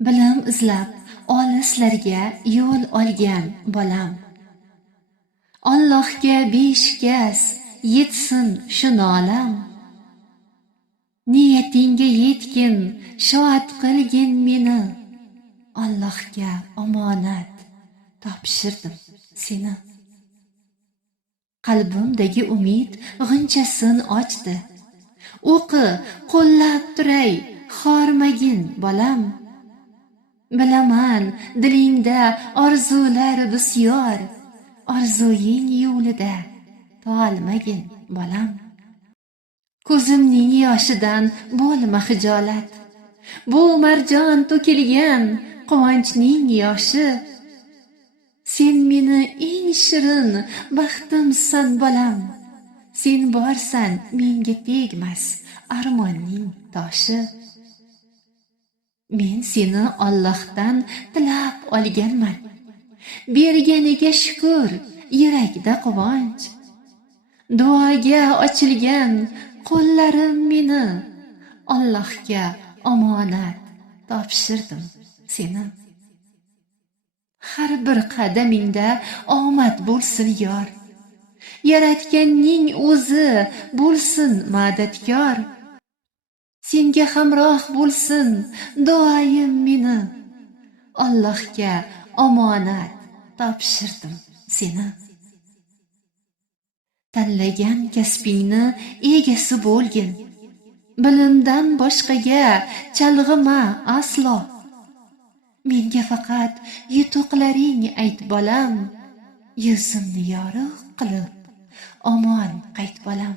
Bilim izlab olislarga yo'l olgan bolam. Allohga beshikaz yetsin shu nolam. Niyatingga yetgin, shod qilgin meni. Allohga omonat topshirdim seni. Qalbimdagi umid g'unchasin ochdi. O'qi qo'llab turay, xormagin bolam. Bilaman dilingda orzular bisyor, orzuing yo'lida tolmagin bolam. Ko'zimning yoshidan bo'lma hijolat, bu marjon to'kilgan quvonchning yoshi. Sen meni eng shirin baxtimsan bolam, sen borsan menga tegmas armonning toshi. Men seni Allohdan tilab olganman, berganiga shukr, yurakda quvonch. Duoga ochilgan qo'llarim meni, Allohga omonat topshirdim seni. Har bir qadamingda omad bo'lsin yor, yaratganning o'zi bo'lsin madadkor. Senga hamroh bo'lsin duoyim meni, Allohga omonat topshirdim seni. Tanlagan kasbingni egasi bo'lgin, bilimdan boshqaga chalg'ima aslo. Menga faqat yutuqlaring ayt bolam, yuzimni yorug' qilib omon qayt bolam.